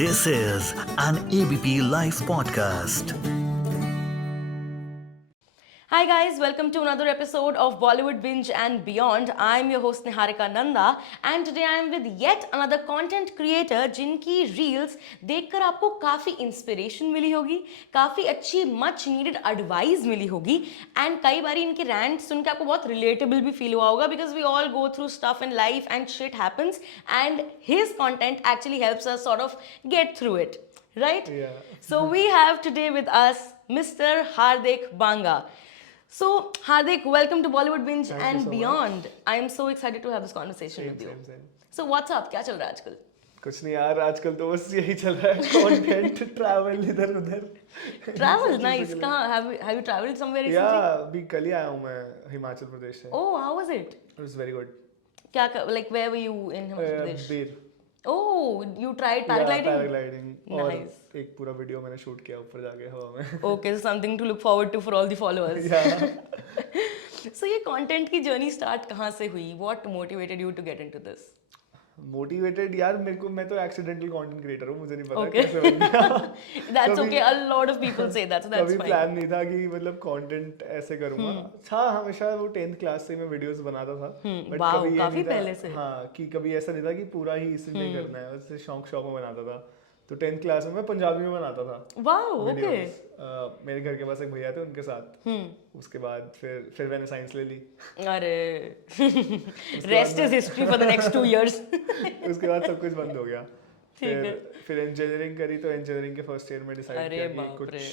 This is an ABP Life podcast. Hi guys, welcome to another episode of Bollywood Binge and Beyond. I'm your host Niharika Nanda and today I'm with yet another content creator जिनकी reels देखकर आपको काफ़ी inspiration मिली होगी, काफ़ी अच्छी much needed advice मिली होगी and कई बारी इनके rant सुन के आपको बहुत relatable भी feel हुआ होगा because we all go through stuff in life and shit happens and his content actually helps us sort of get through it, right? Yeah. So we have today with us Mr. Hardik Banga. So, Hardik, welcome to Bollywood Binge Thank you and so Beyond. I am so excited to have this conversation with you. Same. So, what's up? क्या चल रहा है आजकल? कुछ नहीं यार, आजकल तो बस यही चल रहा है, कंटेंट, ट्रैवल इधर उधर. Travel, nice. कहाँ? Have you traveled somewhere recently? Yeah, अभी कल ही आया हूँ मैं हिमाचल प्रदेश से. Oh, how was it? It was very good. like where were you in Himachal Pradesh? Bir. Oh, you tried paragliding? Paragliding. Nice. और एक पूरा वीडियो मैंने शूट किया ऊपर जाके हवा में. Okay, so something to look forward to for all the followers. Yeah. So, ये content की journey start कहाँ से हुई? What motivated you to get into this? Motivated यार, मैं तो एक्सीडेंटल कंटेंट क्रिएटर हूँ, मुझे नहीं पता Okay. कैसे बन गया. That's कभी- okay. A lot of people say that, so that's कभी fine. प्लान नहीं था कि मतलब कंटेंट ऐसे करूंगा. था हमेशा वो 10th क्लास से मैं वीडियोस बनाता था. But wow, कभी ये काफी नहीं था- पहले से. हाँ, कि कभी ऐसा नहीं था कि पूरा ही इसलिए करना है, बस शौक में बनाता था. तो 10th क्लास में मैं पंजाबी में बनाता था. Wow, okay. videos. मेरे घर के पास एक भैया थे, उनके साथ. उसके बाद फिर मैंने साइंस ले ली. अरे rest is history for the next 2 years. उसके बाद सब कुछ बंद हो गया. ठीक है. फिर इंजीनियरिंग करी, तो इंजीनियरिंग के फर्स्ट ईयर में डिसाइड अरे किया कि बाप रे.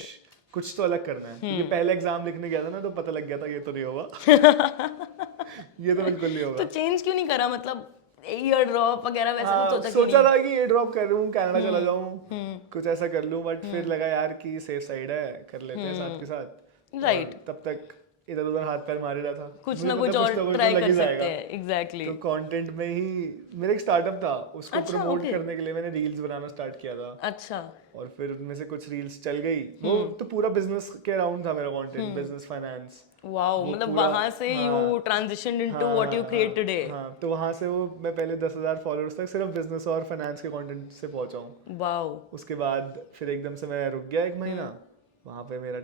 कुछ तो अलग करना है. क्योंकि पहले एग्जाम लिखने गया था ना, तो पता लग गया था ये तो नहीं होगा. ये तो बिल्कुल नहीं तो होगा. चेंज क्यों नहीं करा, मतलब ईयर ड्रॉप वगैरह वैसा हाँ, कुछ सोचा सोचा कि था कि ये ड्रॉप कर लूँ, कनाडा चला जाऊँ, कुछ ऐसा कर लूँ. बट फिर लगा यार कि सेफ साइड है, कर लेते हैं साथ के साथ. Right. और तब तक इधर उधर हाथ पैर मार ही रहा था. कुछ मुझे ना पता कुछ तो और ट्राई लग कर ही सकते जाएगा. हैं. एग्जैक्टली. तो कंटेंट में ही मेरा एक स्टार्टअप था, उसको अच्छा, प्रमोट okay. करने के लिए मैंने रील्स बनाना स्टार्ट किया था. अच्छा. और फिर उनमें से कुछ रील्स चल गई. वो तो पूरा बिजनेस के अराउंड था मेरा कंटेंट, बिजनेस फाइनेंस. वाओ, वो मतलब पूरा- वहां से you transitioned into what you create today. हाँ, तो वहां से वो मैं पहले 10,000 फॉलोअर्स तक सिर्फ बिजनेस और फाइनेंस के कंटेंट से पहुंचा हूँ. वाओ. उसके बाद फिर एकदम से मैं रुक गया 1 महीना. वहां पे मेरा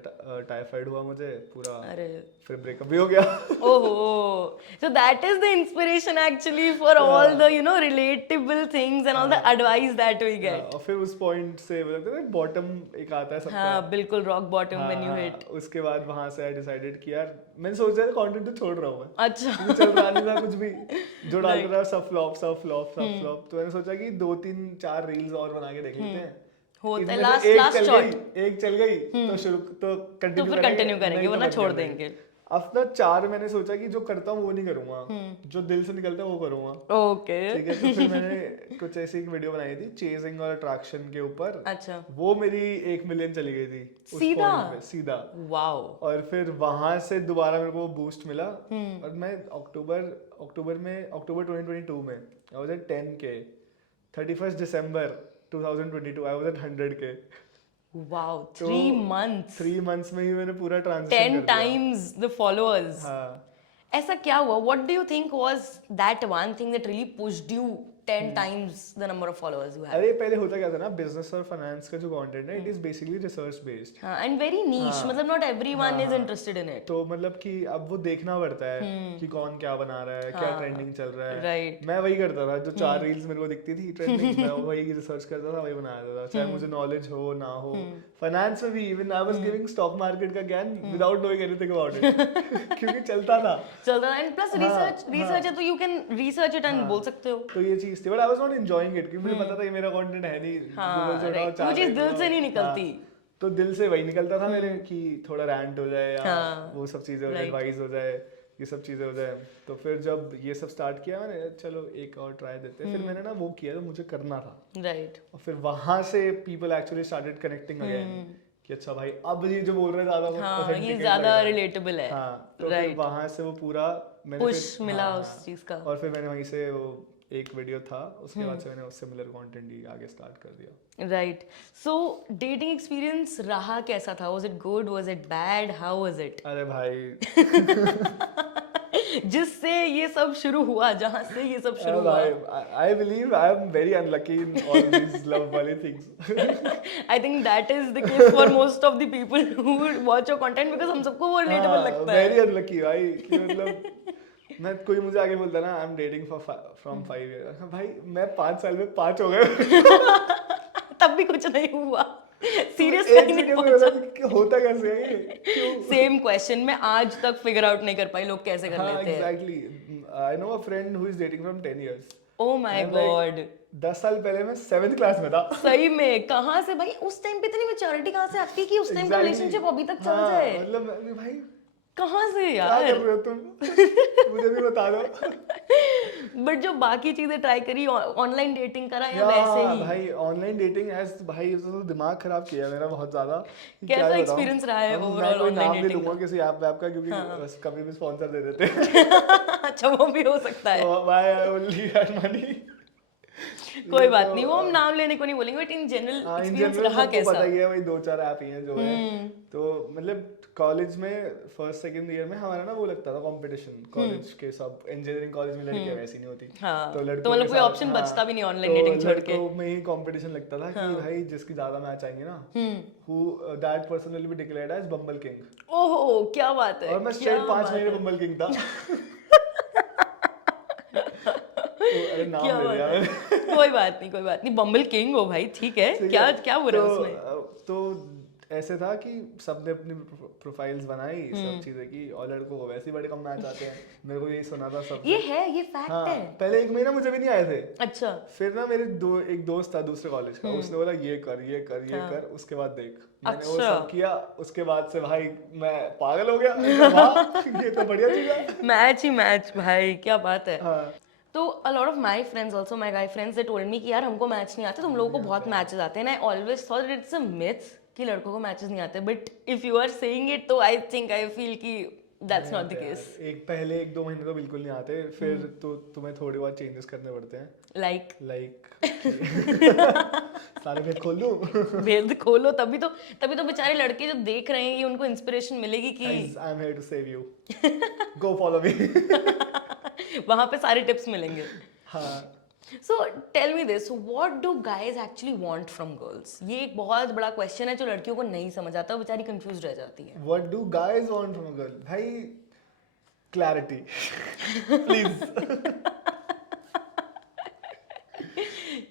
टाइफाइड हुआ मुझे पूरा. अरे फिर ब्रेकअप भी हो गया. ओहो, so that is the inspiration actually for all the relatable things and all the advice that we get. और फिर उस पॉइंट से मतलब बॉटम एक आता है सबका. हाँ, बिल्कुल रॉक बॉटम when you हाँ, hit. उसके बाद वहां से आई डिसाइडेड कि यार मैंने सोचा था कंटेंट तो छोड़ रहा हूँ मैं. अच्छा. क्योंकि चल रहा नहीं था कुछ भी, जो डाल रहा सब फ्लॉप. तो मैंने सोचा कि 2 3 4 रील्स और बना के देख लेते हैं. होता है इनमें से लास्ट शॉट. एक चल गई तो शुरू तो तो कंटिन्यू फिर कंटिन्यू करेंगे वरना छोड़ देंगे. अब ना 4 मैंने सोचा कि जो करता हूँ वो नहीं करूंगा, जो दिल से निकलता है वो करूंगा. ओके. ठीक है. तो फिर मैंने कुछ ऐसी एक वीडियो बनाई थी चेजिंग और अट्रैक्शन के ऊपर. अच्छा. वो मेरी 1 मिलियन चली गई थी उस सीधा? point पे, सीधा. वाओ. और फिर वहां से दोबारा मेरे को बूस्ट मिला. और मैं अक्टूबर 2022 में I was at 10K. 31st December 2022 I was at 100K. Wow, तो 3 months. 3 months में ही मैंने पूरा ट्रांजिशन 10 times the followers. हाँ. ऐसा क्या हुआ? What do you think was that one thing that really pushed you 10 times the number of followers you have? अरे पहले होता क्या था ना, बिजनेस और फाइनेंस का जो कंटेंट है, it is basically research based. हाँ, and very niche. मतलब not everyone is interested in it. तो मतलब कि अब वो देखना पड़ता है कि कौन क्या बना रहा है, क्या ट्रेंडिंग चल रहा है. Right. मैं वही करता था, जो 4 रील्स मेरे को दिखती थी ट्रेंडिंग, मैं वही रिसर्च करता था, वही बनाता था, चाहे मुझे नॉलेज हो ना हो. फाइनेंस में भी even I was giving stock market का ज्ञान without knowing anything about it. क्योंकि चलता था. चलता है. And plus research है तो you can research it and बोल सकते हो. तो ये चीज थी, but I was not enjoying it, क्योंकि मुझे पता था ये मेरा कंटेंट है नहीं. हाँ, Google से उठाओ, right. चार वो चीज़ रील दिल बनाओ. से नहीं निकलती. हाँ. तो दिल से वही निकलता था मेरे कि थोड़ा रैंट हो जाए या वो सब चीजें हो जाए, right. एडवाइस हो जाए, ये सब चीजें हो जाए. तो फिर जब ये सब स्टार्ट किया मैंने, चलो एक और ट्राई देते हैं. फिर मैंने ना वो किया जो मुझे करना था. Right. और फिर वहां से people actually started connecting again कि अच्छा भाई अब ये जो बोल रहे ज्यादा हाँ, authentic ये लग ज्यादा रहा है. रिलेटेबल है. हाँ. तो फिर Right. वहां से वो पूरा मैंने पुश फिर- मिला हाँ, उस चीज का. और फिर मैंने वहीं से वो एक वीडियो था, उसके बाद से मैंने सिमिलर कंटेंट ही आगे स्टार्ट कर दिया. राइट. सो डेटिंग एक्सपीरियंस रहा कैसा था? Was it good, was it bad, how was it? अरे भाई जिससे ये सब शुरू हुआ, जहाँ से ये सब शुरू हुआ. I believe I am very unlucky in all these love वाले things. I think that is the case for most of the people who watch your content because हम सबको वो relatable लगता है. Very unlucky भाई कि मतलब मैं कोई मुझे आगे बोलता ना I'm dating from 5 years, भाई मैं 5 साल में 5 हो गए. तब भी कुछ नहीं हुआ. सीरियस एक नहीं वीडियो में पहुंचा. बोला कि होता कैसे है ये, क्यों? सेम क्वेश्चन मैं आज तक फिगर आउट नहीं कर पाई लोग कैसे कर हाँ लेते हैं. exactly. I know a friend who is dating from 10 years. Oh my I'm like, God. 10 साल पहले मैं 7th क्लास में था. सही में कहाँ से भाई उस टाइम पे इतनी मैच्योरिटी कहाँ से आती है कि उस टाइम का Exactly. रिलेशनशिप अभी तक चल हाँ, जाए. मतलब भाई कहाँ से क्या यार. कर रहे हो तुम? मुझे भी बता दो. बट जो बाकी चीजें ट्राई करी, ऑनलाइन डेटिंग करा या वैसे ही, भाई ऑनलाइन डेटिंग एज भाई तो दिमाग खराब किया मेरा बहुत ज्यादा. कैसा experience रहा है overall मैं online नाम नहीं dating लूंगा का? किसी ऐप का क्योंकि बस कभी भी स्पॉन्सर दे देते हैं. अच्छा वो भी हो सकता है. So why I only had money. कोई बात नहीं, वो हम नाम लेने को नहीं बोलेंगे, but in general in experience general रहा सबको कैसा. पता ही है, वही 2-4 ऐप ही हैं जो है. तो मतलब कॉलेज में फर्स्ट सेकंड ईयर में हमारा ना वो लगता था कंपटीशन. कॉलेज के सब इंजीनियरिंग कॉलेज में लड़कियां वैसी नहीं होती. हाँ, तो लड़कों तो मतलब के कोई साथ- ऑप्शन हाँ, बचता भी नहीं ऑनलाइन तो डेटिंग छोड़ के. लड़कों में ही कंपटीशन लगता था कि भाई जिसकी ज्यादा मैच आएंगे ना, who that person will be declared as Bumble King. ओहो क्या बात है. और मैं क्या स्ट्रेट 5 बात महीने है. बम्बल किंग था. अरे नाम क्या ले बात लिया है. मैंने. कोई बात नहीं, बम्बल किंग हो भाई, ठीक है. ठीक क्या है. क्या बुरा तो, उसमें. तो ऐसे था कि सबने अपनी प्रोफाइल्स बनाई, सब चीजें की, और लड़कों को वैसे ही बड़े कम मैच आते हैं. मेरे को यही सुना था सब. ये फैक्ट हाँ, है. पहले 1 महीना मुझे भी नहीं आए थे. अच्छा. फिर ना मेरे एक दोस्त था दूसरे कॉलेज का, उसने बोला ये कर, उसके बाद देख. मैंने वो अच्छा. सब किया, उसके बाद से भाई मैं पागल हो गया. मैंने कहा, वाह, ये तो बढ़िया चीज है. मैच ही मैच भाई, क्या बात है. हाँ. तो a lot of my friends also, my guy friends, they told me कि यार हमको मैच नहीं आते, तुम लोगों को बहुत मैचेस आते हैं. I always thought it's a myth कि लड़कों को मैचेस नहीं आते, but if you are saying it तो आई फील कि दैट्स नॉट द केस. पहले 1-2 महीने तो बिल्कुल नहीं आते, फिर तो तुम्हें थोड़े बहुत चेंजेस करने पड़ते हैं. लाइक सारे भेद खोल दूं. भेद खोलो, तभी तो बेचारे लड़के जो देख रहे हैं ये उनको इंस्पिरेशन मिलेगी कि I am here to save you. Go follow me. वहां पे सारे टिप्स मिलेंगे. हाँ. So tell me this, what do guys actually want from girls. ये एक बहुत बड़ा क्वेश्चन है जो लड़कियों को नहीं समझ आता, बेचारी कंफ्यूज रह जाती है. What do guys want from a girl? भाई clarity. Please.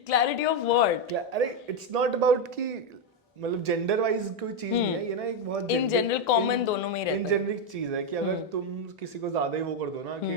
Clarity of what. अरे it's not about कि मतलब जेंडर वाइज कोई चीज नहीं है ये ना, एक बहुत इन जनरल कॉमन दोनों में ही रहता इन है. जेनरिक चीज है कि अगर तुम किसी को ज्यादा ही वो कर दो ना कि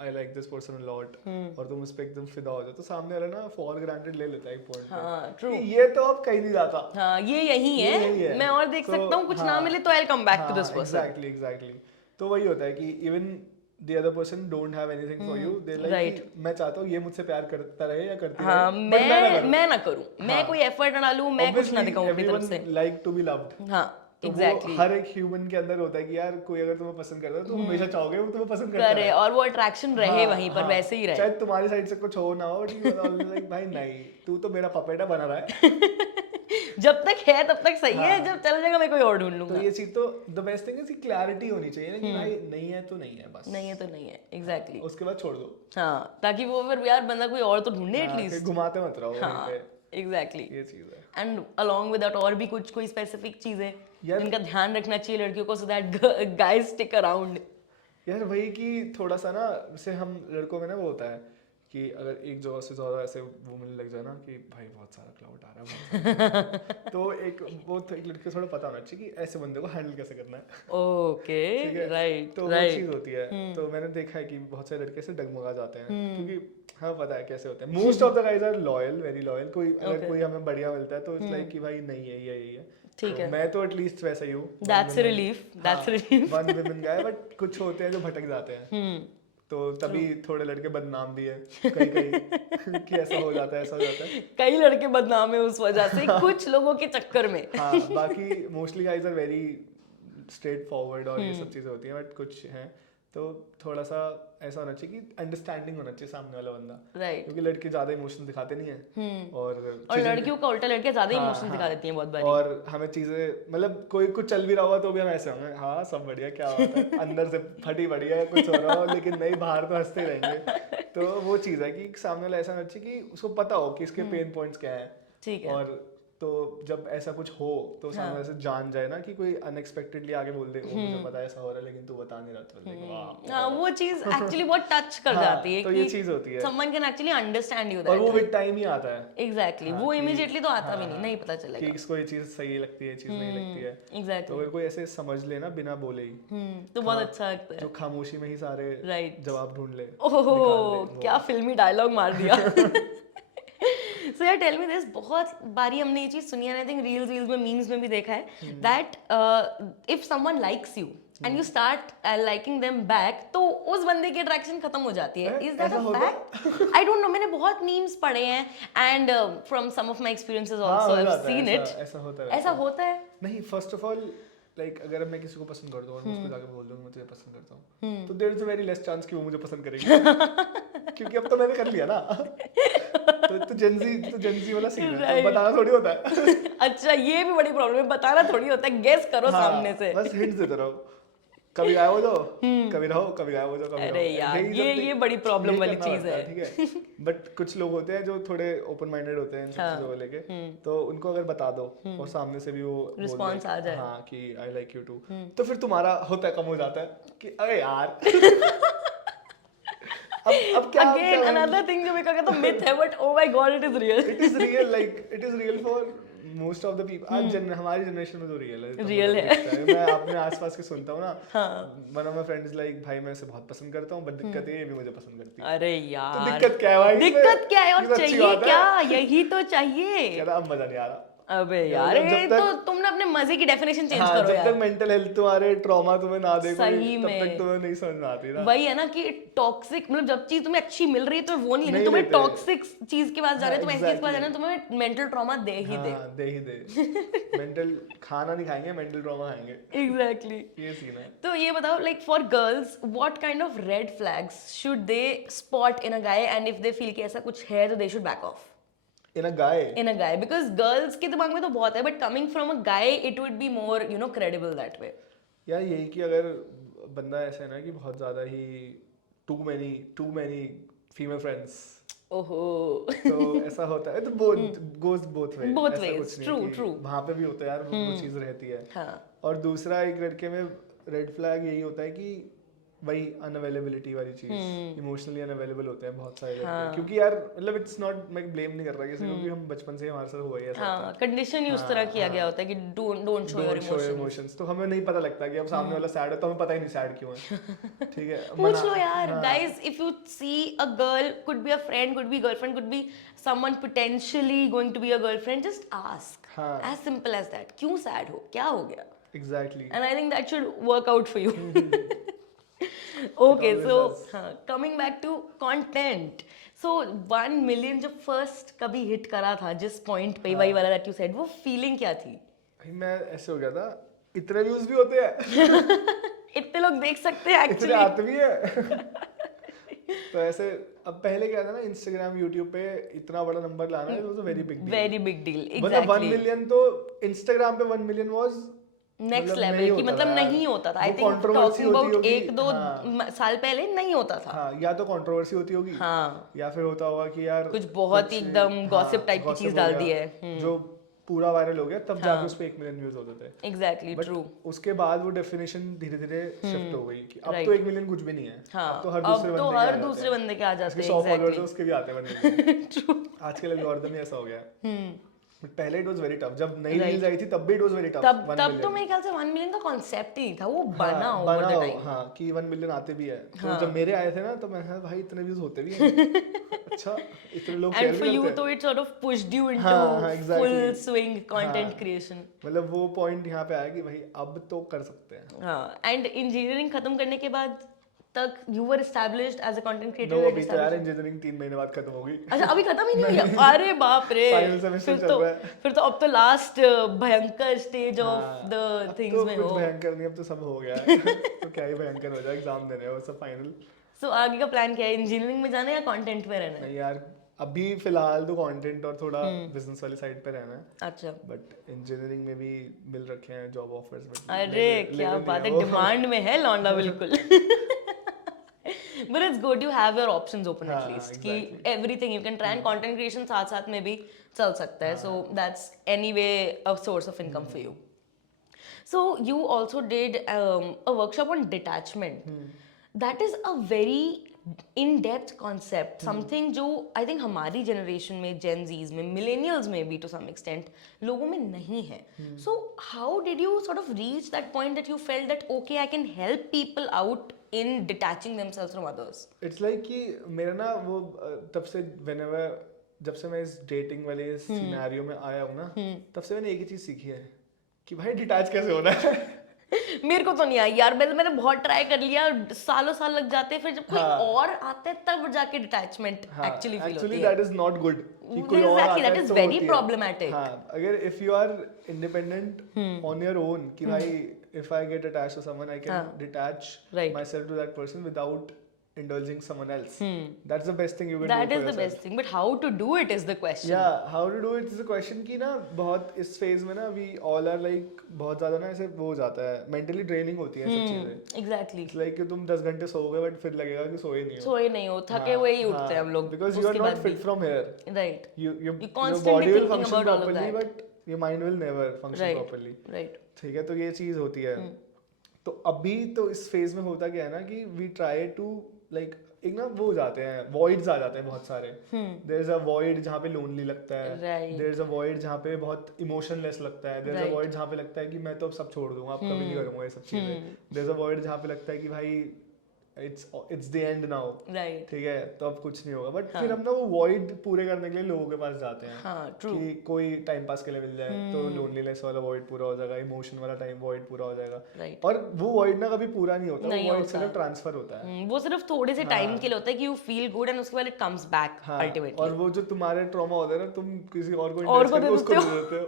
I like this person a lot, और तुम उस पे एकदम फिदा हो जाओ, तो सामने वाला ना फॉर ग्रांटेड ले लेता है एक पॉइंट. हाँ, true. ये तो अब कहीं नहीं जाता. हाँ, ये यही है. मैं और देख सकता हूँ, कुछ ना मिले तो I come back to this person. Exactly. तो वही होता है कि even the other person don't have anything for you, they like right. कि मैं चाहता हूँ ये मुझसे प्यार करता रहे या करती हाँ, रहे, but मैं ना करूँ, मैं कोई एफर्ट ना डालूँ, मैं कुछ ना दिखाऊँ अपनी तरफ से. Like to be loved. हाँ, तो एग्जैक्टली. वो हर एक ह्यूमन के अंदर होता है कि यार कोई अगर तुम्हें पसंद करता है तो हमेशा चाहोगे वो तुम्हें पसंद करता करे है. और वो अट्रैक्शन रहे वहीं पर, वैसे ही रहे. चाहे तुम्हारी साइड से कुछ हो ना हो, लाइक भाई नहीं, तू तो मेरा पपेटा बना रहा है. जब तक है तब तक सही है, जब चल जाएगा मैं कोई और ढूंढ लूंगा. तो ये चीज तो द बेस्ट थिंग है, क्लैरिटी होनी चाहिए ना कि भाई नहीं है तो नहीं है, बस नहीं है तो नहीं है. एग्जैक्टली. उसके बाद छोड़ दो. हाँ, ताकि वो फिर यार बंदा कोई और तो ढूंढे हाँ, एटलीस्ट. फिर घुमाते मत रहो वहीं हाँ, पे. एग्जैक्टली. ये चीज है. एंड अलोंग विद दैट और भी कुछ कोई स्पेसिफिक चीजें यार- जिनका ध्यान रखना चाहिए लड़कियों को, so that guys stick around. यार वही कि थोड़ा सा ना, जैसे हम लड़कों में ना वो होता है कि अगर एक जगह से ज्यादा ऐसे वो मिलने लग जाए ना कि भाई बहुत सारा क्लाउड आ रहा है तो एक लड़के को थोड़ा पता होना चाहिए कि ऐसे बंदे को हैंडल कैसे करना है. ओके, ठीक है? राइट, तो वो चीज होती है. तो मैंने देखा है कि बहुत सारे लड़के से डगमगा जाते हैं क्योंकि हाँ पता है कैसे होते हैं. Most of the guys are loyal, very loyal. कोई अगर कोई हमें बढ़िया मिलता है तो इट्स लाइक कि भाई नहीं है यही है. ठीक है. मैं तो एटलीस्ट वैसा ही हूँ. That's a relief, that's a relief. One women guy, but कुछ होते हैं जो भटक जाते हैं. तो तभी थोड़े लड़के बदनाम भी है कहीं कि ऐसा हो जाता है. कई लड़के बदनाम है उस वजह से, कुछ लोगों के चक्कर में. हाँ, बाकी mostly guys are very straightforward और ये सब चीजें होती हैं, बट कुछ हैं तो थोड़ा सा ऐसा होना चाहिए कि अंडरस्टैंडिंग होना चाहिए सामने वाला बंदा, राइट। क्योंकि लड़के ज्यादा इमोशन दिखाते नहीं है और लड़कियों का उल्टा, लड़कियां ज्यादा इमोशन दिखा देती हैं बहुत बारी। और हमें चीजें मतलब कोई कुछ चल भी रहा हुआ तो भी हम ऐसे होंगे हाँ सब बढ़िया क्या बात है, अंदर से फटी बढ़िया है कुछ हो रहा हो लेकिन नहीं बाहर तो हंसते ही रहेंगे। तो वो चीज़ है कि सामने वाला ऐसा होना चाहिए कि उसको पता हो कि इसके पेन पॉइंट्स क्या है। ठीक है। और तो जब ऐसा कुछ हो तो सामने वाले से जान जाए ना कि कोई अनएक्सपेक्टेडली आगे बोल दे ओ मुझे पता है ऐसा हो रहा है लेकिन तू बता नहीं रहा, तो वाह हाँ, वो चीज एक्चुअली बहुत टच कर हाँ, जाती है तो कि ये चीज होती है someone can actually understand you और that वो way। विद टाइम ही आता है। एग्जैक्टली हाँ, वो कि- इमीडिएटली तो आता भी हाँ, नहीं पता कि चलेगा। इसको ये चीज सही लगती है ये चीज नहीं लगती है, तो एग्जैक्टली। अगर कोई ऐसे समझ ले ना बिना बोले ही तो बहुत अच्छा लगता है। जो खामोशी में ही सारे Right। जवाब ढूंढ ले ओहो निकाल ले, क्या फिल्मी डायलॉग मार दिया। सो यार टेल मी दिस, बहुत बारी हमने ये चीज सुनी है, आई थिंक रील्स में मीम्स में भी देखा है that if someone likes you and you start liking them back तो उस बंदे की अट्रैक्शन खत्म हो जाती है। इज दैट ऐसा अ होता है? फैक्ट? आई डोंट नो, मैंने बहुत मीम्स पढ़े हैं and from some of my experiences also I have seen it. ऐसा होता है ऐसा होता है? नहीं, फर्स्ट ऑफ ऑल लाइक अगर मैं किसी को पसंद कर दूं और मैं उसको जाके बोल दूं मैं तुझे पसंद करता हूं तो there is a very less chance कि वो मुझे पसंद करेंगे क्योंकि अब तो मैंने कर लिया ना। तो जेंजी वाला सीन है, तो बताना थोड़ी होता है। अच्छा, ये भी बड़ी प्रॉब्लम है, बताना थोड़ी होता है, गेस करो हाँ, सामने से। बस हिंट्स देते रहो, कभी गायब हो जाओ कभी रहो, कभी गायब हो जाओ कभी अरे रहो। यार, यही ये something- बड़ी प्रॉब्लम यही वाली करना चीज पड़ता है। ठीक है बट कुछ लोग होते हैं जो थोड़े ओपन माइंडेड होते हैं इन सब चीजों को लेके, तो उनको अगर बता दो और सामने से भी वो बोल दे Response आ जाए। हाँ कि आई लाइक यू टू, तो फिर तुम्हारा होता है कम हो जाता है कि अरे यार अब क्या अगेन अनदर थिंग जो मैं कहता हूं मिथ है, but oh my God it is real. It is real, like it is real for most of the people. आज हमारी जनरेशन में तो रियल है, Real है। मैं अपने आसपास के सुनता हूँ ना, one of my friends like भाई मैं इसे बहुत पसंद करता हूँ बट दिक्कत ये भी मुझे पसंद करती है। अरे तो यार, दिक्कत क्या है भाई इसमें? दिक्कत क्या है ये और तो अच्छी चाहिए बात है। क्या? यही तो चाहिए। कहता अब मजा नहीं आ रहा। अबे यार, जब ये तक- तो तुमने अपने मजे की डेफिनेशन चेंज हाँ, करो जब यार। तक मेंटल हेल्थ तुम्हारे ट्रॉमा तुम्हें ना दे कोई, सही तब में। तक तुम्हें नहीं समझ में आती ना। वही है ना कि टॉक्सिक, मतलब जब चीज तुम्हें अच्छी मिल रही है तो वो नहीं लेनी, नहीं तुम्हें लेते। टॉक्सिक चीज के पास जा रहे हो, तुम ऐसी चीज के पास जा exactly। रहे हो, तुम्हें मेंटल ट्रॉमा दे ही दे। हाँ, दे ही दे। मेंटल खाना नहीं खाएंगे, मेंटल ट्रॉमा खाएंगे, एग्जैक्टली। ये सीन है। तो ये बताओ, like for girls what kind of red flags should they spot in a guy and if they feel कि ऐसा कुछ है तो they should back of in a guy. in a guy, because girls के दिमाग में तो बहुत है, but coming from a guy it would be more, you know, credible that way। यार यही कि अगर बंदा ऐसा है ना कि बहुत ज्यादा ही too many female friends, ओहो। तो ऐसा होता है, तो goes both ways। Both ऐसा ways, कुछ नहीं true, कि true। वहाँ पे भी होता है यार, वो चीज रहती है। हाँ। और दूसरा एक लड़के में रेड फ्लैग यही होता है कि वही अनअवेलेबिलिटी वाली चीज, इमोशनली अनअवेलेबल होते हैं बहुत सारे लड़के, क्योंकि यार मतलब इट्स नॉट, मैं ब्लेम नहीं कर रहा किसी को, क्योंकि हम बचपन से ही हमारे साथ हुआ ही ऐसा हाँ, कंडीशन ही उस तरह किया गया होता है कि don't show your emotions. Emotions, तो हमें नहीं पता लगता कि अब सामने वाला सैड है तो हमें पता ही नहीं सैड क्यों है। ठीक है, पूछ लो यार guys, if you see a girl, could be a friend, could be girlfriend, could be someone potentially going to be a girlfriend, just ask, हाँ। एज सिंपल एज दैट, क्यों सैड हो, क्या हो गया? Exactly. And I think that should work out for you. Okay, always so does। coming back to content. So 1 million जब first कभी hit करा था, जिस point पे वही वाला that you said, वो feeling क्या थी? भाई मैं ऐसे हो गया था, इतने व्यूज भी होते हैं। इतने लोग देख सकते हैं इतने actually। आते भी है। तो ऐसे अब पहले क्या था ना, इंस्टाग्राम यूट्यूब पे इतना बड़ा नंबर लाना है, very big deal. Very big deal, मतलब 1 exactly। मिलियन तो इंस्टाग्राम पे 1 मिलियन वाज नेक्स्ट मतलब लेवल नहीं की, होता मतलब था यार। नहीं होता था। आई वो थिंक controversy टॉकिंग होती अबाउट होगी, 1-2 हाँ। साल पहले नहीं होता था। हाँ, या तो कंट्रोवर्सी होती होगी, हाँ। या फिर होता होगा कि यार कुछ बहुत ही एकदम gossip type की gossip चीज हो डाल गया, दी है। जो पूरा वायरल हो गया, तब जाके उस पे 1 मिलियन व्यूज होते थे। Exactly, but true. उसके बाद वो डेफिनेशन धीरे धीरे शिफ्ट हो गई कि अब right। तो 1 मिलियन कुछ भी नहीं है। हाँ, अब तो हर अब दूसरे तो बंदे हर के आ दूसरे जाते हैं। बंदे के आ जाते जिसके हैं, 100 फॉलोअर्स exactly। है उसके भी आते हैं बंदे। ट्रू। आजकल एल्गोरिदम ही ऐसा हो गया है। पहले इट वाज वेरी टफ, जब नई रील्स आई थी तब भी इट वाज वेरी टफ। तब तो मेरे ख्याल से 1 मिलियन का कॉन्सेप्ट ही नहीं था, वो बना ओवर द टाइम। हाँ, कि 1 मिलियन आते भी है। तो जब मेरे आए थे ना, तो मैं कहा भाई इतने व्यूज होते भी हैं। अच्छा, इतने लोग शेयर एंड भी फॉर यू करते तो हैं। It sort of pushed you हाँ, into exactly। Full swing content हाँ। क्रिएशन। मतलब वो पॉइंट यहाँ पे आया कि भाई अब तो कर सकते हैं। हाँ, एंड इंजीनियरिंग खत्म करने के बाद तक you were established as a content creator? No you were अभी तो यार established? इंजीनियरिंग 3 महीने बाद खत्म होगी. अच्छा अभी खत्म ही नहीं हुई है? अरे बाप रे. Final semester चल रहा है. फिर तो अब तो लास्ट भयंकर स्टेज ऑफ द अब थिंग्स तो में कुछ हो. भयंकर नहीं, अब तो सब हो गया है. तो क्या ही भयंकर हो जाए, एग्जाम देने हैं वो सब फाइनल. सो आगे का प्लान क्या है? इंजीनियरिंग में जाना है या कंटेंट में रहना है? नहीं यार, अभी फिलहाल तो कंटेंट और थोड़ा बिजनेस वाली साइड पे रहना है. अच्छा. बट इंजीनियरिंग में भी मिल रखे हैं जॉब ऑफर्स. बट अरे क्या बात है, डिमांड में है लौंडा बिल्कुल. But it's good you have your options open at हाँ, least कि exactly. everything you can try and content creation साथ साथ में भी चल सकता है. So that's anyway a source of income for you. So you also did a workshop on detachment. That is a very in-depth concept. Something जो I think हमारी generation में, Gen Zs में, millennials में भी to some extent लोगों में नहीं है. So how did you sort of reach that point that you felt that okay I can help people out in detaching themselves from others? It's like कि मेरा ना वो तब से whenever जब से मैं इस डेटिंग वाले सिनेरियो में आया हूँ ना, तब से मैंने एक ही चीज सीखी है कि भाई डिटैच कैसे होना है. मेरे को तो नहीं आई यार. मैंने बहुत ट्राई कर लिया, सालों साल लग जाते हैं, फिर जब कोई और आता है तब जाके डिटैचमेंट एक्चुअली फील होती है. दैट इज नॉट गुड कि कोई और Exactly, आता that है is तो very होती है. problematic. हाँ, अगर if you are independent on your own कि भाई if I get attached to someone I can detach Right. Myself to that person without indulging someone else. That's the best thing you can do That for is the yourself. best thing, but how to do it is the question. Yeah, how to do it is the question कि ना बहुत इस phase में ना we all are like बहुत ज़्यादा ना ऐसे वो हो जाता है, mentally draining होती है सब चीज़ें. Exactly. It's like कि तुम 10 घंटे सोओगे but फिर लगेगा कि सोए नहीं हो. सोए नहीं हो, थके हुए ही उठते हैं हम लोग. Because you are उसके not बाद fit भी. from here. Right. Your constantly body will thinking function about all of properly that. but your mind will never function Right. properly. Right. ठीक है, तो ये चीज़ होती है. तो अभी तो इस phase में होता क्या है ना कि we try to like एक ना वो हो जाते हैं, voids आ जाते हैं बहुत सारे. There is a void जहाँ पे lonely लगता है. Right. There is a void जहाँ पे बहुत emotionless लगता है. There is a Right. void जहाँ पे लगता है कि मैं तो अब सब छोड़ दूंगा, अब कभी नहीं करूंगा ये सब चीजें. There is a void जहाँ पे लगता है कि भाई it's the end now. Right. ठीक है, तो अब कुछ नहीं होगा. बट फिर हम ना वो void पूरे करने के लिए लोगों के पास जाते हैं. हाँ, true. कि कोई टाइम पास के लिए मिल जाए तो loneliness वाला void पूरा हो जाएगा, emotion वाला टाइम void पूरा हो जाएगा. Right. और वो void ना कभी पूरा नहीं होता, नहीं वो void होता. सिर्फ ट्रांसफर होता है. वो सिर्फ थोड़े से टाइम के लिए होता है कि यू फील गुड एंड उसके बाद इट कम्स बैक अल्टीमेटली. और वो जो तुम्हारे ट्रॉमा होता है ना, तुम किसी और को और को इंटरेस्ट दे उसको देते दे हो. देते हो.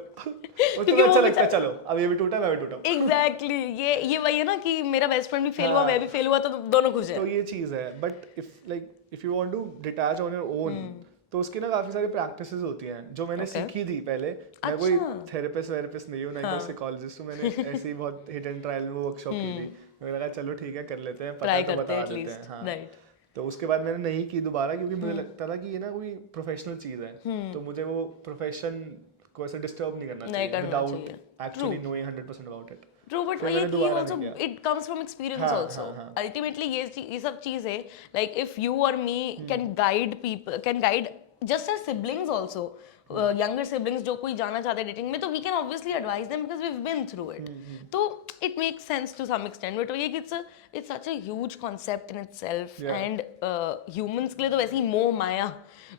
और तुम्हें अच्छा लगता है, चलो अब ये भी टूटा मैं भी टूटा. एग्जैक्टली. ये वही है ना कि मेरा बेस्ट फ्रेंड भी फेल हुआ, मैं भी फेल हुआ, तो दोनों खुश तो हैं. ये चीज है. But if you want to detach on your own, तो उसकी ना काफी सारी प्रैक्टिसेस होती हैं जो मैंने सीखी थी पहले. मैं कोई थेरेपिस्ट नहीं हूँ, ना कोई साइकोलॉजिस्ट हूँ. मैंने ऐसे ही बहुत हिट एंड ट्रायल में वर्कशॉप की थी. मैंने कहा चलो ठीक है, कर लेते हैं, पता तो बता देते हैं. हाँ. राइट. तो उसके बाद मैंने नहीं की दोबारा, क्योंकि मुझे लगता था कि ये ना कोई प्रोफेशनल चीज है, तो मुझे वो प्रोफेशन को ऐसे डिस्टर्ब नहीं करना चाहिए without actually knowing 100% about it. True, but फिर ये मैंने कि दोबारा also नहीं किया. it comes from experience हाँ, also. हाँ. Ultimately ये सब चीजें like if you or me can guide people, can guide just as siblings also, younger siblings जो कोई जाना चाहते हैं dating में, तो we can obviously advise them because we've been through it. तो it makes sense to some extent, but ये कि it's such a huge concept in itself. Yeah. And humans के लिए तो वैसे ही मोह माया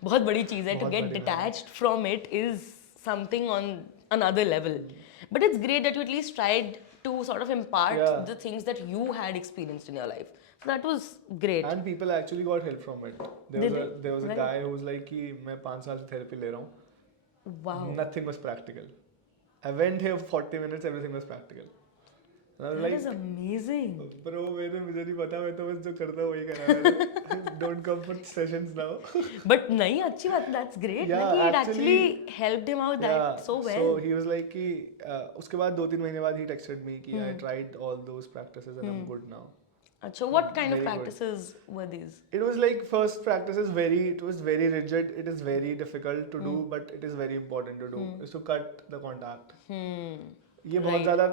बहुत बड़ी चीज है. To get detached from it is something on another level. But it's great that you at least tried to sort of impart the things that you had experienced in your life. So that was great. And people actually got help from it. There was a guy who was like कि मैं 5 साल से therapy ले रहा हूँ. Wow. Nothing was practical. I went here for 40 minutes, everything was practical. And I was That like, is amazing. bro, मुझे नहीं पता, मैं तो बस जो करता हूँ वही करना. Don't come for sessions now. But नहीं, अच्छी बात. That's great. Yeah, कि it actually helped him out that so well. So he was like कि उसके बाद 2-3 महीने बाद he texted me कि I tried all those practices and I'm good now. अच्छा, what kind of practices were these? It was like first practice is it was very rigid. It is very difficult to do, but it is very important to do. Is to cut the contact. ये बहुत ज़्यादा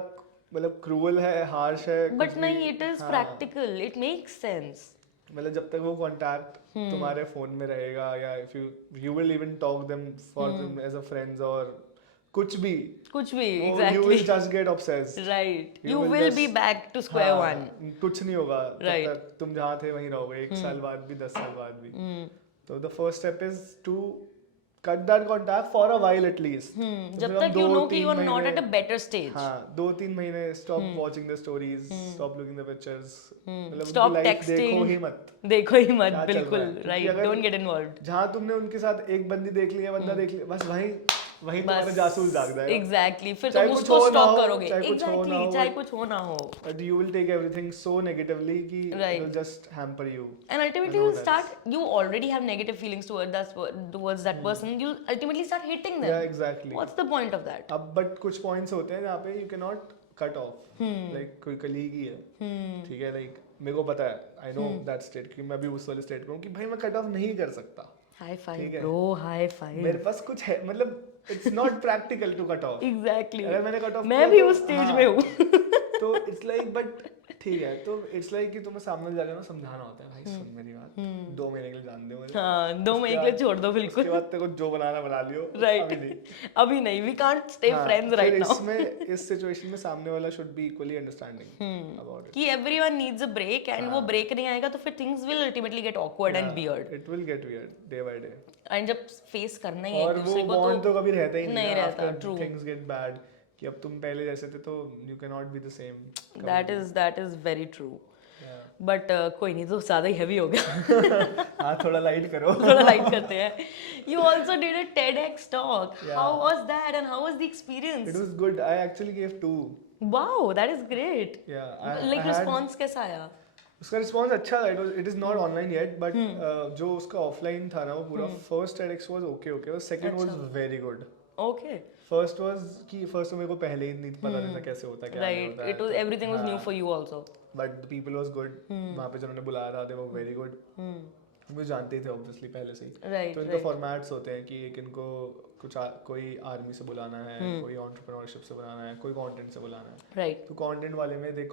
मतलब cruel है, harsh है. But नहीं, it is practical. It makes sense. मतलब जब तक वो contact तुम्हारे phone में रहेगा, या if you will even talk them for them as a friends or कुछ भी, exactly. you will just get obsessed. Right. You You will will just- be back to square one. कुछ नहीं होगा. Right. तब तक तुम जहाँ थे वहीं रहोगे, 1 साल बाद भी, 10 साल बाद भी. तो the first step is to cut that contact for a while at least. तो जब फिर हम तक you know कि 2-3 you are not at a महीने- better stage. हाँ 2-3 महीने stop watching the stories, stop looking the pictures, मतलब Stop उनकी life texting. देखो ही मत, देखो ही मत, क्या चल रहा बिल्कुल है। क्योंकि right. अगर- Don't get involved. जहाँ तुमने उनके साथ एक बंदी देख लिया, बंदा देख लिया, बस वहीं तुम्हारा जासूस जाग जाएगा। Exactly. फिर चाहे तुम कुछ उसको हो ना stop हो, करोगे. चाहे कुछ हो ना Exactly. हो, चाहे कुछ हो ना हो. But you will take everything so negatively कि Right. it will just hamper you. And ultimately, know you'll that. start. You already have negative feelings towards that person. You'll ultimately start hating them. Yeah, exactly. What's the point of that? अब but कुछ points होते हैं जहाँ पे you cannot cut off. Like कोई colleague ही है, ठीक है, like मेरे को पता है, I know that state क्योंकि मैं भी उस वाले state पे हूँ कि भाई मैं cut off नहीं कर सकता. High five, ठीक है। bro. High five. मेरे पास कुछ है, मतलब it's not practical to cut off. Exactly. अगर मैंने cut off मैं किया भी तो- उस स्टेज हाँ, में हूँ. तो it's like but ठीक है, तो it's like कि तुम्हें सामने जाकर ना समझाना होता है, भाई सुन मेरी बात, 2 महीने के लिए जान दे मुझे, हाँ 2 महीने के लिए छोड़ दो बिल्कुल. उसके बाद तेरे को जो बनाना बना लियो, Right. अभी नहीं। अभी नहीं. We can't stay हाँ, friends right फिर now. इसमें इस सिचुएशन में सामने वाला should be equally understanding about it. कि everyone needs a break and वो break नहीं आएगा तो फिर things will ultimately get awkward and weird. It will get weird day by day. And जब face करना ही है और एक वो दूसरे को bond तो कभी रहता ही नहीं ना, रहता. after True. things get bad कि अब तुम पहले जैसे थे तो you cannot be the same. That is very true. Yeah. But कोई नहीं, तो ज़्यादा ही हैवी हो गया. हाँ थोड़ा लाइट करो. थोड़ा लाइट करते हैं. You also did a TEDx talk. Yeah. How was that and how was the experience? It was good. I actually gave 2. Wow, that is great. Yeah. Like I had- response कैसा आया? उसका response अच्छा था. It is not online yet, but जो उसका offline था ना वो पूरा first TEDx was okay. Second was very good. Okay. First कि फर्स्ट तो मेरे को पहले ही नहीं पता नहीं था कैसे होता है क्या नहीं Right. होता है. It was everything was new for you also. But the people was good. वहाँ पे जिन्होंने बुलाया था they were very good. मुझे जानते ही थे obviously पहले से ही. Right. तो इनके फॉर्मेट्स होते हैं कि एक इनको कोई आर्मी से बुलाना है, कोई एंटरप्रेन्योरशिप से बुलाना है, कोई कंटेंट से बुलाना है. Right. तो कंटेंट वाले में they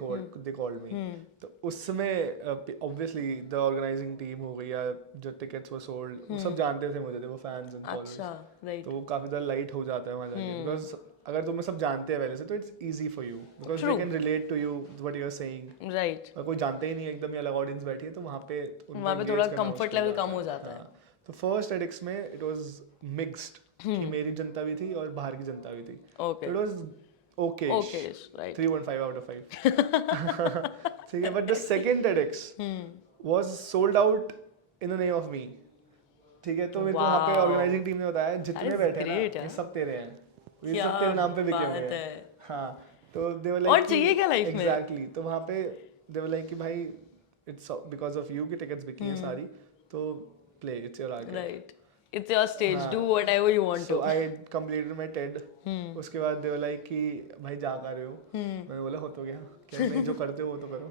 called me. तो उसमें obviously the organizing team हो गई या जो tickets were sold वो सब जानते थे मुझे, they were fans and followers. अच्छा. Right. तो वो काफी ज़्यादा लाइट हो जाता है वहाँ जाके, because अगर तुम्हें सब जानते हैं पहले से तो it's easy for you because they can relate to you what you are saying. Right. और कोई जानते ही नहीं है, एकदम ही अलग ऑडियंस बैठी है तो वहाँ पे उनको वहाँ पे engage थोड़ा करना comfort मुश्किल level होता कम है. हो जाता है. हाँ. तो फर्स्ट TEDx में it was mixed कि मेरी जनता भी थी और बाहर की जनता भी थी. Okay. So it was okay. Okay. Right. 3.5 out of 5. ठीक है, but the second TEDx was sold out in the name of me. ठीक है, तो मेरे को वहाँ पे Wow. ऑर्गेनाइजिंग टीम ने बताया जितने That is बैठे great, हैं ना यार. ये सब तेरे हैं, ये क्या सब तेरे नाम पे बिके बात हुए हैं. है. हाँ, तो they were और like चाहिए क्या life में? Exactly. तो वहाँ पे they were like कि भाई it's because of you कि tickets बिकी हैं सारी, तो play, it's your art. Right. It's your stage. हाँ. Do whatever you want So to. I completed my TED. उसके बाद they were like कि भाई जा कर रहे हो? मैंने बोला हो तो गया, क्या नहीं जो करते हो वो तो करो.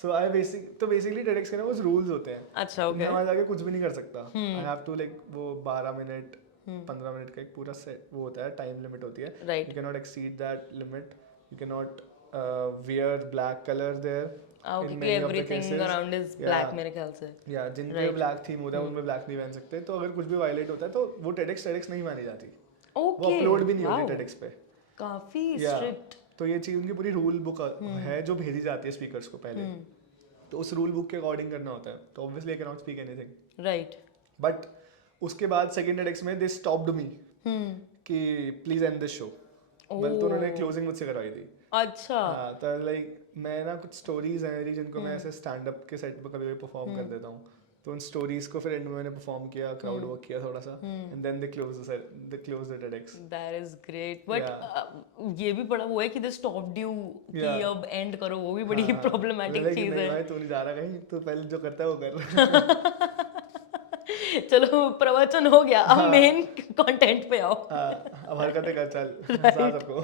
So I basically TEDx के ना वो rules होते हैं. अच्छा. मैं Okay. वहाँ जाके कुछ भी नहीं कर सकता. I have to like वो 12 मिनट 15 मिनट का एक पूरा सेट वो होता है, टाइम लिमिट होती है. Right. You cannot exceed that limit. You cannot wear black color there. in Okay. many of the Everything cases. around is Yeah. black मेरे ख्याल से. या जिनके Right. ब्लैक थीम होता है उनमें ब्लैक नहीं पहन सकते, तो अगर कुछ भी वायलेट होता है तो वो TEDx नहीं मानी जाती. वो Okay. अपलोड भी नहीं Wow. होती TEDx पे. काफी Yeah. strict. तो ये चीज उनकी पूरी रूल बुक है जो भेजी जाती है स्पीकर्स को पहले. तो उस रूल बुक के अकॉर्डिंग करना होता है. तो obviously I can not speak anything. Right. But उसके बाद सेकंड TEDx में दे स्टॉप्ड मी कि प्लीज एंड दिस शो. मतलब तो उन्होंने क्लोजिंग मुझसे करवाई थी. अच्छा. हाँ, तो लाइक मैं ना कुछ स्टोरीज हैं मेरी जिनको मैं ऐसे स्टैंड अप के सेट पे कभी परफॉर्म कर देता हूँ. तो उन स्टोरीज को फिर एंड में मैंने परफॉर्म किया, क्राउड वर्क किया थोड़ा सा, and then they close the TEDx. That is great. But ये भी बड़ा वो है कि they stopped you कि Yeah. अब end करो, वो भी बड़ी problematic बोले कि चीज नहीं है. भाई तू नहीं जा रहा कहीं, तू पहले जो करता है वो कर. चलो प्रवचन हो गया, अब मेन कंटेंट पे आओ. हाँ, अब हरकतें कर चल साथ सबको.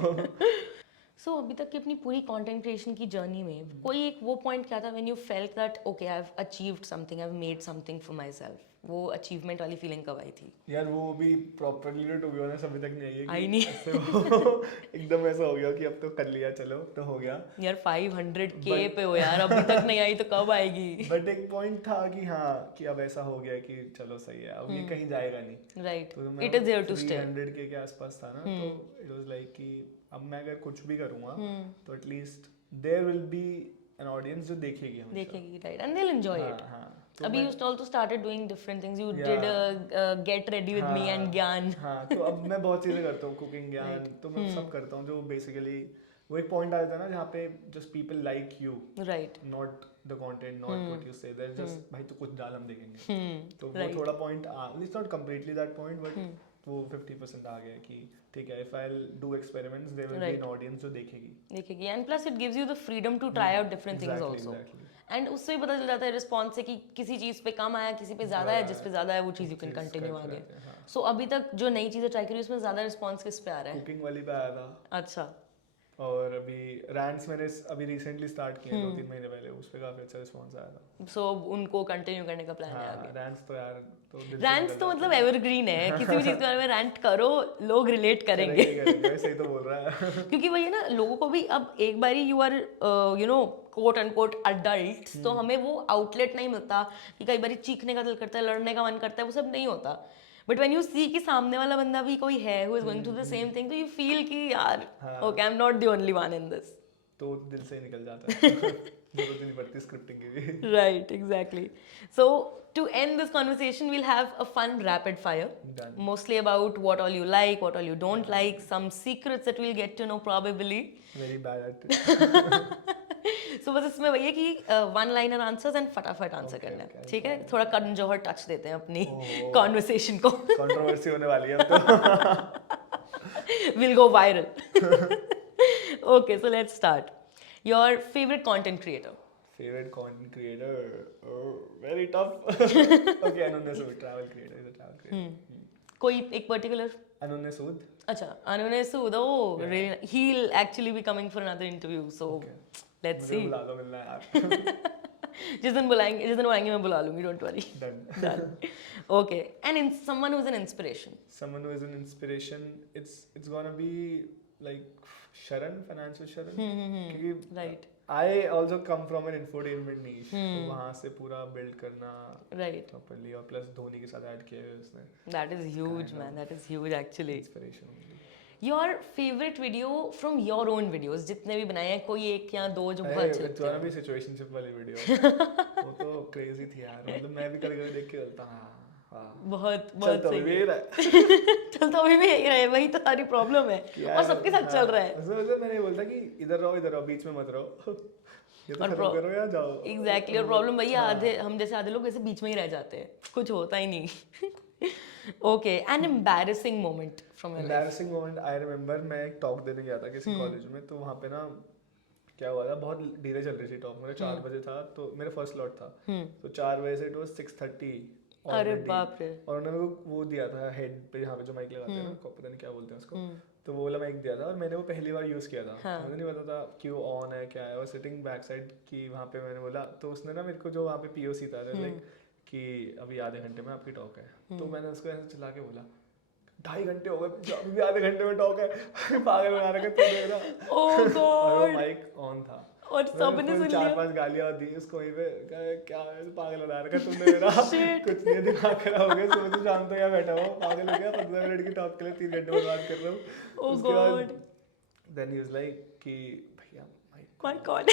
सो अभी तक की अपनी पूरी कंटेंट क्रिएशन की जर्नी में कोई एक वो पॉइंट क्या था when you felt that okay I have achieved something, I have made something for my self? वो अचीवमेंट वाली फीलिंग कब आई थी? यार वो भी प्रॉपर्ली टू बी ऑनेस्ट अभी तक नहीं आई है. आई नहीं. ऐसे वो एकदम ऐसा हो गया कि अब तो कर लिया, चलो तो हो गया. यार 500K पे हो यार, अभी तक नहीं आई तो कब आएगी? बट एक पॉइंट था कि हाँ कि अब ऐसा हो गया कि चलो सही है, अब ये कहीं जाएगा नहीं. राइट. तो it is here to stay. 300K के आसपास था ना, तो इट वाज लाइक कि अब मैं अगर कुछ भी करूँगा तो at least there will be an audience जो देखेगी हमेशा. देखेगी. Right. And they will enjoy it. हाँ. अभी you also started doing different things. You Yeah. did Get Ready With Me and ज्ञान. हाँ तो अब मैं बहुत चीजें करता हूँ, कुकिंग, ज्ञान, तो मैं सब करता हूँ जो बेसिकली वो एक पॉइंट आ जाता है ना जहाँ पे just people like you, Right. Not the content, not what you से, देयर जस्ट भाई तो कुछ डाल हम देखेंगे, तो वो Right. थोड़ा point it's not completely that point but वो 50% आ गया कि ठीक है, if I will do experiments there will be Right. An audience जो देखेगी. देखेगी. And plus it gives you the freedom to try out different things Exactly, also. exactly. And उससे भी पता चल जाता है रिस्पॉन्स से कि किसी चीज़ पे कम आया, किसी पे ज़्यादा है, जिस पे ज़्यादा है वो चीज़ यू कैन कंटिन्यू करते आगे. रहते हैं, हाँ. सो अभी तक जो नई चीज़ें ट्राई करी उसमें ज़्यादा रिस्पॉन्स किस पे आ रहा है? कुकिंग वाली पे आया था, अच्छा. और अभी रैंट्स मैंने अभी रिसेंटली स्टार्ट किए 2-3 महीने पहले, उस पे काफी अच्छा रिस्पांस आया था. सो उनको कंटिन्यू करने का प्लान है हाँ, आगे. रैंट्स तो यार तो दिल से रैंट्स निकल तो जाते मतलब हैं. एवरग्रीन है, किसी भी चीज़ के बारे में रैंट करो लोग रिलेट करेंगे. करेंगे, सही तो बोल रहा है. क्योंकि वही है ना, लोगों को भी अब एक बारी you are you know quote unquote adult, तो हमें वो आउटलेट नहीं मिलता कि कई बारी चीखने का दिल करता है, लड़ने का मन करता है, वो सब नहीं होता. बट व्हेन यू सी कि सामने वाला बंदा भी कोई है who is going through the same thing, तो यू फील कि यार okay I am not the only one in this. तो दिल से निकल जाता है. जरूरत नहीं पड़ती स्क्रिप्टिंग की भी. Right, exactly. So to end this conversation, we'll have a fun rapid fire. Done. Mostly about what all you like, what all you don't like, some secrets that we'll get to know probably. Very bad at it. So बस इसमें वही है कि one liner answers and फटाफट answer करना है. ठीक है, थोड़ा करण जौहर टच देते हैं अपनी कॉन्वर्सेशन को. कंट्रोवर्सी होने वाली है अब तो. We'll go viral. Okay, so let's start. Your favorite content creator? Favorite content creator? Oh, very tough. Okay, Ananya Sood, travel creator, is a travel creator. कोई एक particular? Ananya Sood. अच्छा, Ananya Sood, oh, really? He'll actually be coming for another interview, so let's मुझे see. बुला लो, मिलना है यार. जिस दिन बुलाएंगे, जिस दिन वो आएंगे मैं बुला लूंगी, don't worry. Done. Done. Okay, and someone who's an inspiration. Someone who is an inspiration, it's gonna be like Sharan, financial Sharan. क्योंकि Right. I also come from an infotainment niche, तो वहाँ से पूरा build करना Right. properly, और plus Dhoni के साथ add किया है उसने. That is huge, man. That is huge actually. Inspiration only. Your favorite video from your own videos, जितने भी बनाए हैं, कोई एक या दो जो बहुत अच्छे It's लगते gonna हैं. be situationship वाली वीडियो. वो तो crazy थी यार, मतलब मैं भी कभी-कभी देख के चलता हाँ. बहुत चल बहुत तो सही. अभी भी रहा है. चल तो अभी भी यही रहे, वही तो सारी प्रॉब्लम है और सबके साथ चल रहा है. मतलब मैंने बोलता कि इधर रहो, बीच में मत रहो. ये तो खत्म करो या जाओ. एग्जैक्टली. और प्रॉब्लम वही है, आधे हम जैसे आधे लोग ऐसे बीच में ही रह जाते हैं, कुछ होता ही नहीं. Okay, an embarrassing moment from your life? Embarrassing moment, I remember मैं एक टॉक देने गया था किसी कॉलेज में, तो वहाँ पे ना क्या हुआ था, बहुत धीरे चल रही थी टॉक. मेरा 4 बजे था, तो मेरा फर्स्ट स्लॉट था, तो 4 बजे से इट वाज 6:30. अरे बाप रे. और उन्होंने मेरे को वो दिया था हेड पे, यहाँ पे जो माइक लगाते हैं ना, पता नहीं क्या बोलते हैं उसको, तो वो वाला माइक दिया था, और मैंने वो पहली बार यूज़ किया था. मुझे नहीं पता था कि वो ऑन है क्या है, और सिटिंग बैक साइड की वहाँ पे मैंने बोला, तो उसने ना मेरे को जो वहाँ पे POC था लाइक कि अभी आधे घंटे में आपकी टॉक है, तो मैंने उसको ऐसे चला के बोला 2.5 घंटे हो गए, अभी भी आधे घंटे में टॉक है. पागल बना रखा तूने मेरा. ओह और वो गॉड. माइक ऑन था, और सबने सुन लिया. 4-5 गालियां दी उसको वहीं पे. क्या है, पागल बना रखा तूने मेरा. कुछ नहीं, दिमाग खराब हो गया. सुबह से शाम तक यहाँ बैठा हुआ, पागल हो गया. 15 मिनट की टॉक के लिए 3 घंटे बर्बाद कर रहा हूँ. Oh उसके बाद God. Then he was like कि भैया माइक माय गॉड.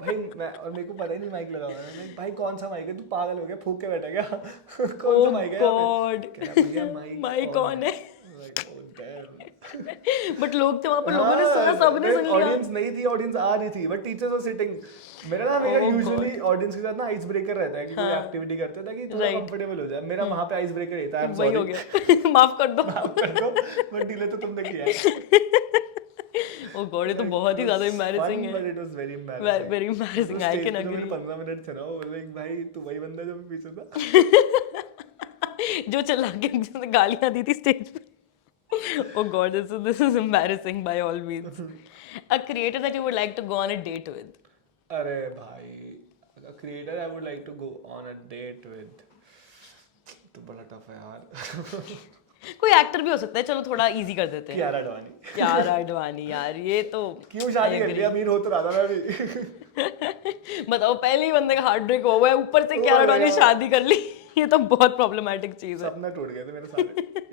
भाई मैं, और मेरे को पता ही नहीं माइक लगा हुआ है. भाई कौन सा माइक है, तू पागल हो गया, फूंक के बैठा क्या? कौन सा माइक है गॉड. भैया माइक ऑन है. Like, oh, damn. बट लोग थे वहां पर, लोगों ने सुना, सबने सुन लिया. ऑडियंस नहीं थी, ऑडियंस आ रही थी, बट टीचर्स वर सिटिंग. मेरा ना यूजुअली ऑडियंस के साथ ना आइस ब्रेकर रहता है कि कोई एक्टिविटी करते हैं ताकि थोड़ा कंफर्टेबल हो जाए. मेरा वहां पे आइस ब्रेकर रहता है. वही हो गया. माफ कर दो. बट डिले तो तुमने किया है. ओह गॉड, ये तो बहुत ही ज्यादा एम्बैरेसिंग है. But it was very embarrassing. Very embarrassing. I can agree. 15 minute थे ना, वो लाइक भाई तू वही बंदा जो पीछे था. जो चिल्ला के गालियां दी थी स्टेज पे. Oh god, this is embarrassing by all means. A creator that you would like to go on a date with? अरे भाई, a creator I would like to go on a date with. तो बड़ा tough है यार. कोई actor भी हो सकता है, चलो थोड़ा इजी कर देते हैं. कियारा अडवाणी. कियारा अडवाणी यार, ये तो क्यों शादी कर लिया, अमीर हो तो रहा था मैं भी. बताओ, पहले ही बंदे का हार्ट ब्रेक हुआ है, ऊपर से कियारा अडवाणी शादी कर ली. ये तो बहुत प्रॉब्लमेटिक चीज है. सपना टूट गए थे मेरे सारे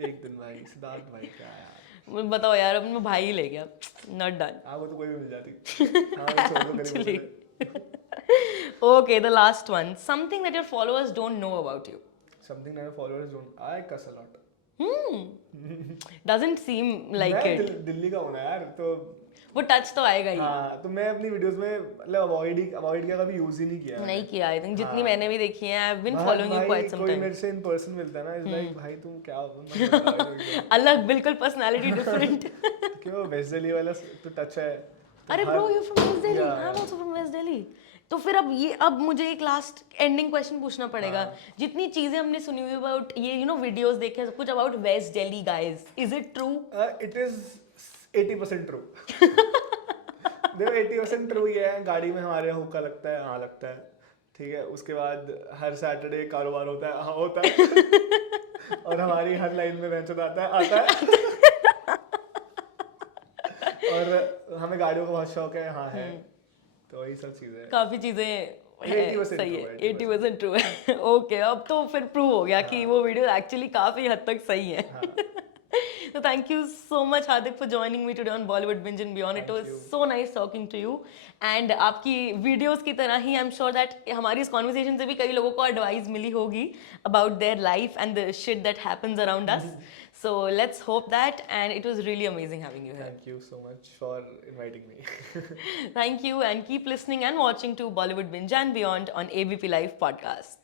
एक दिन. भाई सिद्धार्थ भाई क्या यार. बताओ यार, अब मैं भाई ही ले गया. Not done. हाँ, वो तो कोई भी मिल जाती. हाँ, छोड़ दो गरीब. Okay, the last one. Something that your followers don't know about you. Something that my followers don't. I cuss a lot. Doesn't seem like मैं it. दिल्ली का हूँ ना यार, तो वो टच तो आएगा ही. हाँ, तो मैं अपनी वीडियोस में मतलब अवॉइड किया, कभी यूज ही नहीं किया. नहीं किया. आई थिंक जितनी मैंने भी देखी है, I've been भाई- following you भाई, quite some कोई time. मेरे से इन पर्सन मिलता है ना, इज लाइक भाई तुम क्या हो. अलग बिल्कुल पर्सनालिटी डिफरेंट. क्यों वेस्ट दिल्ली वाला तो टच है. तो अरे हर- bro you from west Delhi. Yeah, I am yeah. Also from west Delhi. तो फिर अब मुझे एक लास्ट एंडिंग क्वेश्चन पूछना पड़ेगा. जितनी चीजें हमने सुनी हुई अबाउट ये वीडियोस देखे सब कुछ about west Delhi guys, is it true? It is 80% true. देखो 80% ट्रू ही है. गाड़ी में हमारे हुक्का लगता है, हाँ लगता है, ठीक है. उसके बाद हर सैटरडे कारोबार होता है, हाँ होता है. और हमारी हर लाइन में बेंच आता है. और हमें गाड़ियों का बहुत शौक है, हाँ है. तो वही सब चीजें. काफी चीजें 80% सही है. true है, 80% ट्रू है. ओके, अब तो फिर प्रूव हो गया कि वो वीडियो एक्चुअली काफी हद तक सही है. So thank you so much Hardik for joining me today on Bollywood Binge and Beyond. It was so nice talking to you. And आपकी videos की तरह ही I'm sure that हमारी इस conversation से भी कई लोगों को advice मिली होगी about their life and the shit that happens around us. So let's hope that, and it was really amazing having you here. Thank you so much for inviting me. Thank you, and keep listening and watching to Bollywood Binge and Beyond on ABP Live podcast.